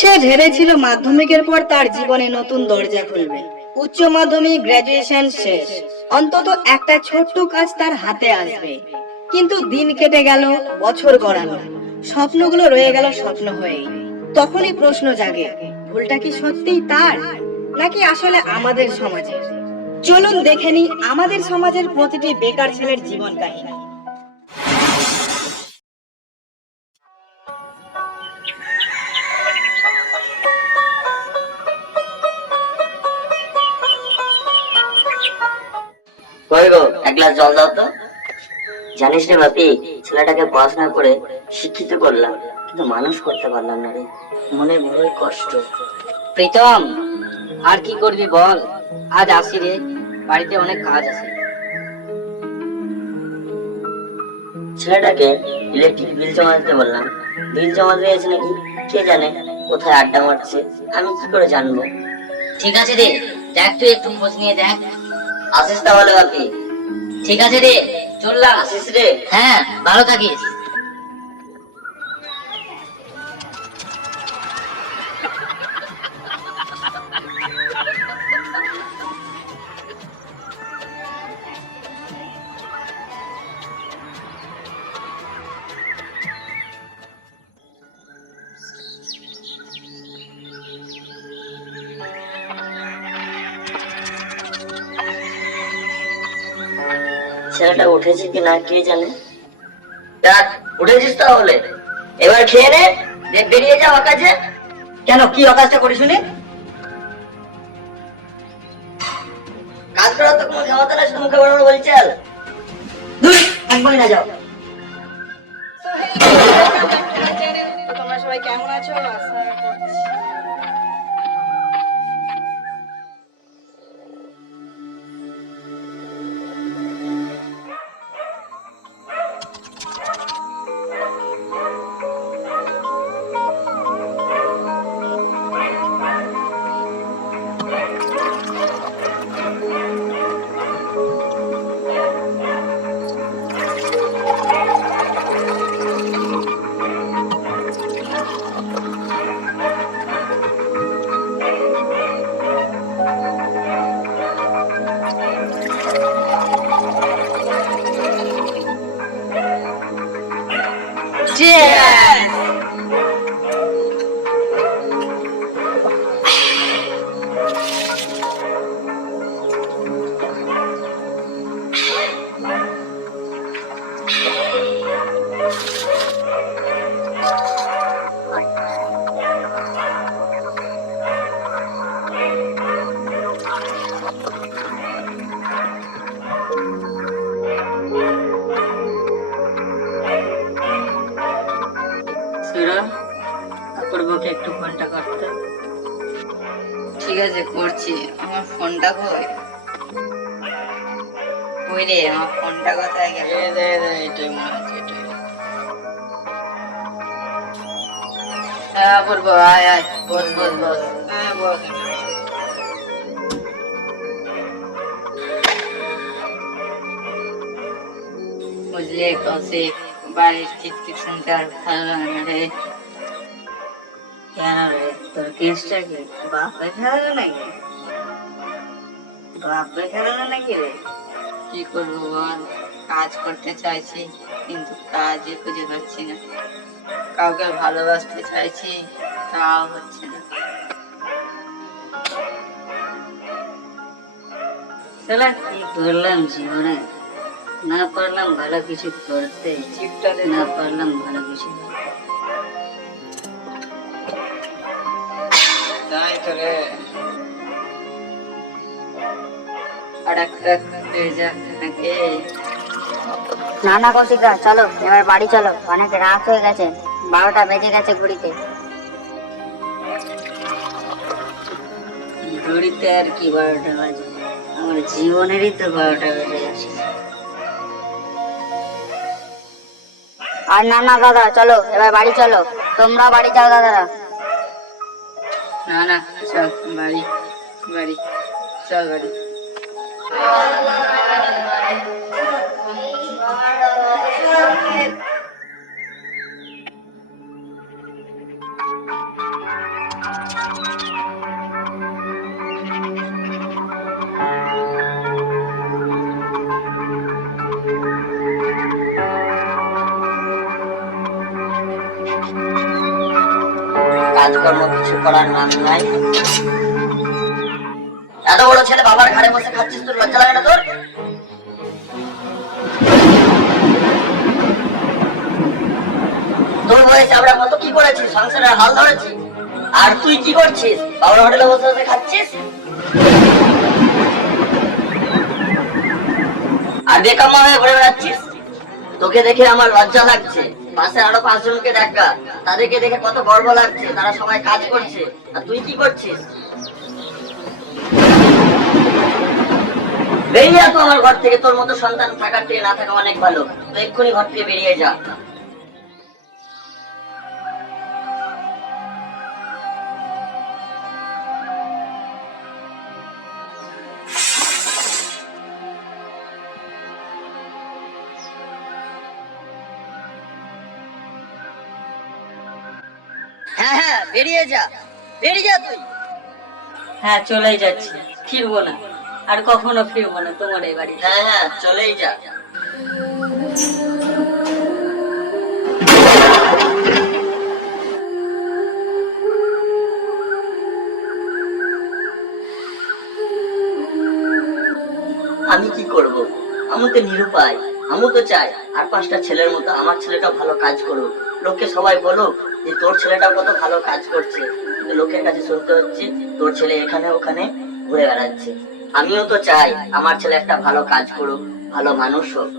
সে ভেবেছিল মাধ্যমিকের পর তার জীবনে নতুন দরজা খুলবে। উচ্চ মাধ্যমিক, গ্রাজুয়েশন শেষ, অন্তত একটা ছোট্ট কাজ তার হাতে আসবে। কিন্তু দিন কেটে গেল, বছর গড়ালো, স্বপ্নগুলো রয়ে গেল স্বপ্ন হয়েই। তখনই প্রশ্ন জাগে, ভুলটা কি সত্যিই তার, নাকি আসলে আমাদের সমাজের? চলুন দেখে নিই আমাদের সমাজের প্রতিটি বেকার ছেলের জীবন কাহিনী। কই গো, এক গ্লাস জল দাও তো। জানিস রে বাপি, ছেলেটাকে পড়াশোনা করে শিক্ষিত করলাম, কিন্তু মানুষ করতে পারলাম না রে। মনে বড়ই কষ্ট। প্রীতম, আর কি করবি বল, আজ আসি রে, বাড়িতে অনেক কাজ আছে। ছেলেটাকে ইলেকট্রিক বিল জমা দিতে বললাম, বিল জমা দিয়েছে নাকি কে জানে, কোথায় আড্ডা মারছে, আমি কি করে জানবো? ঠিক আছে রে, দেখ তুই একটু খোঁজ নিয়ে দেখ। আসিস তাহলে বাপি। ঠিক আছে রে, চললাম। আসিস রে। হ্যাঁ, ভালো থাকিস। ছেলেটা উঠেছে কিনা কে জানে। দেখ, উঠেছিস তাহলে, এবার খেয়ে নে, বেরিয়ে যাও আকাশে। কেন, কি অকাজটা করি শুনি? কাজ করার তো কোনো ক্ষমতা নাই, শুধু মুখে বড় বলছি চল। দুই একবারই না যাও। তোমরা সবাই কেমন আছো? আশা করছি অপূর্বকে একটু ফোনটা করতে। ঠিক আছে, করছি। আমার ফোনটা কই? কই রে, আমার ফোনটা কোথায় গেল? এটাই মনে হচ্ছে, এটাই। হ্যাঁ অপূর্ব, আয় আয়, বস বস বস। হ্যাঁ বস। বুঝলে কৌশিক, বাড়ির কিটকিট শুনতে আর ভালো লাগে না রে। কেন রে, তোর কেসটা কি? বাপে খেলালো নাকি? বাপে খেলালো নাকি রে? কি করবো বল, কাজ করতে চাইছি কিন্তু কাজই খুঁজে পাচ্ছি না। কাউকে ভালোবাসতে চাইছি, তাও হচ্ছে না। শালা কি করলাম জীবনে, না পারলাম ভালো কিছু করতে, না পারলাম ভালো কিছু। তাই তো রে, আর একটা যাক নাকি। না না কৌশিকরা, চলো এবার বাড়ি চলো, অনেক রাত হয়ে গেছে, 12টা বেজে গেছে ঘড়িতে। ঘড়িতে আর কি 12টা বাজে, আমার জীবনেরই তো 12টা বেজে গেছে। আর না না দাদা, চলো এবার বাড়ি চলো, তোমরা বাড়ি যাও দাদারা। না না, চল বাড়ি, বাড়ি চল, বাড়ি। কাজকর্ম কিছু করার নাম নাই। এত বড় ছেলে বাবার ঘাড়ে বসে খাচ্ছিস, তোর লজ্জা লাগে না তোর? তোর বয়সে আমরা কত কি করেছি, সংসারের হাল ধরেছি, আর তুই কি করছিস? বাবার হোটেলে বসে বসে খাচ্ছিস আর বেকামা হয়ে ঘুরে বেড়াচ্ছিস। তোকে দেখে আমার লজ্জা লাগছে। পাশে আরো 5 জনকে দেখা, তাদেরকে দেখে কত গর্ব লাগছে, তারা সবাই কাজ করছে, আর তুই কি করছিস? বেরিয়ে তো আমার ঘর থেকে। তোর মতো সন্তান থাকার থেকে না থাকা অনেক ভালো। তো এক্ষুনি ঘর থেকে বেরিয়ে যা। হ্যাঁ হ্যাঁ, বেরিয়ে যা, বেরিয়ে যা তুই। হ্যাঁ, চলেই যাচ্ছি, ফিরবো না, আর কখনো ফিরবো না তোমার এই বাড়ি। হ্যাঁ হ্যাঁ, চলেই যা। আমি কি করব? আমি তো নিরুপায়। আমি তো চাই আর 5টা ছেলের মতো আমার ছেলেটা ভালো কাজ করুক। লোককে সবাই বলো যে তোর ছেলেটা কত ভালো কাজ করছে, কিন্তু লোকের কাছে শুনতে হচ্ছে তোর ছেলে এখানে ওখানে ঘুরে বেড়াচ্ছে। আমিও তো চাই আমার ছেলে একটা ভালো কাজ করুক, ভালো মানুষ হোক।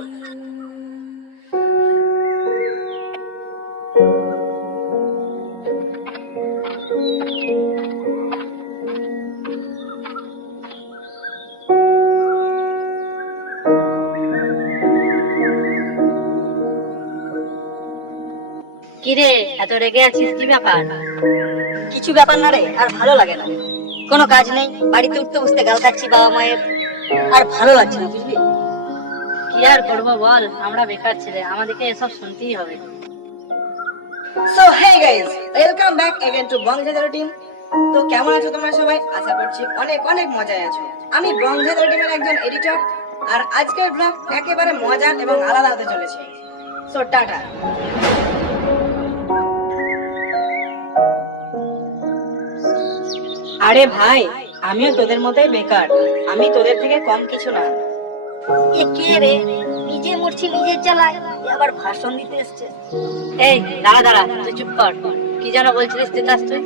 কিরে, এত রেগে আছিস, কি ব্যাপার? কিছু ব্যাপার না রে, আর ভালো লাগে না। কোনো কাজ নেই, বাড়িতে উঠতে বসতে গাল খাচ্ছি বাবা মায়ের, আর ভালো লাগছে না, বুঝলি? কি আর করবো বল, আমরা বেকার ছেলে, আমাদেরকে এসব শুনতেই হবে। So hey guys, welcome back again to Bangshadhar team. তো কেমন আছো তোমরা সবাই? আশা করছি অনেক অনেক মজায় আছো। আমি বংশাধর টিমের একজন এডিটর, আর আজকের ব্লগ একেবারে মজার এবং আলাদা হতে চলেছে। So tata. আরে ভাই, আমিও তোদের মতোই বেকার, আমি তোদের থেকে কম কিছু না। এ কে রে, নিজে মরছি নিজে চালায়, এ আবার ভাষণ দিতে এসছে। এই দাঁড়া দাঁড়া, তুই চুপ কর। কি যেন বলছিলিস তিতাস তুই?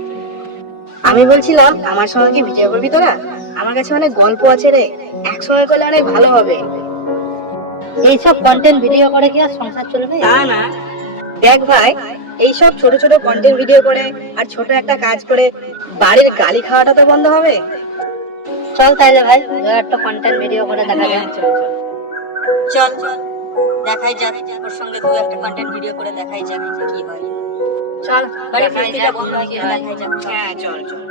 আমি বলছিলাম আমার সঙ্গে কি ভিডিও করবি তোরা? আমার কাছে অনেক গল্প আছে রে, একসঙ্গে করলে অনেক ভালো হবে। এইসব কন্টেন্ট ভিডিও করে কি আর সংসার চলবে? তা না, দেখ ভাই, এইসব ছোট ছোট কন্টেন্ট ভিডিও করে আর ছোট একটা কাজ করে বাড়ির গালি খাওয়াটা তো বন্ধ হবে। চল তাইলে ভাই, একটা কন্টেন্ট ভিডিও করে দেখা যায়। চল চল, দেখাই যাক, ওর সঙ্গে তুই একটা কন্টেন্ট ভিডিও করে দেখাই যাক কি হয়। চল বাড়ি দেখাই ফিরতে যাক, বন্ধ হয় কি হয়। দেখাই যাক। হ্যাঁ চল চল।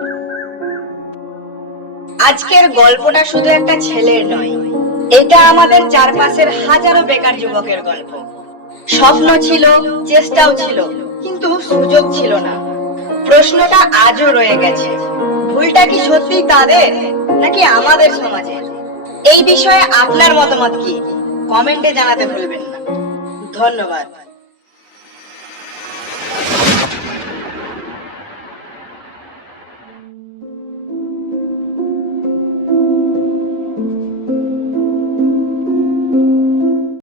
আজকের গল্পটা শুধু একটা ছেলের নয়, এটা আমাদের চারপাশের হাজারো বেকার যুবকের গল্প। স্বপ্ন ছিল, চেষ্টাও ছিল, কিন্তু সুযোগ ছিল না। প্রশ্নটা আজও রয়ে গেছে, ভুলটা কি সত্যি তাদের নাকি আমাদের সমাজের? এই বিষয়ে আপনার মতামত কি? কমেন্টে জানাতে ভুলবেন না। ধন্যবাদ।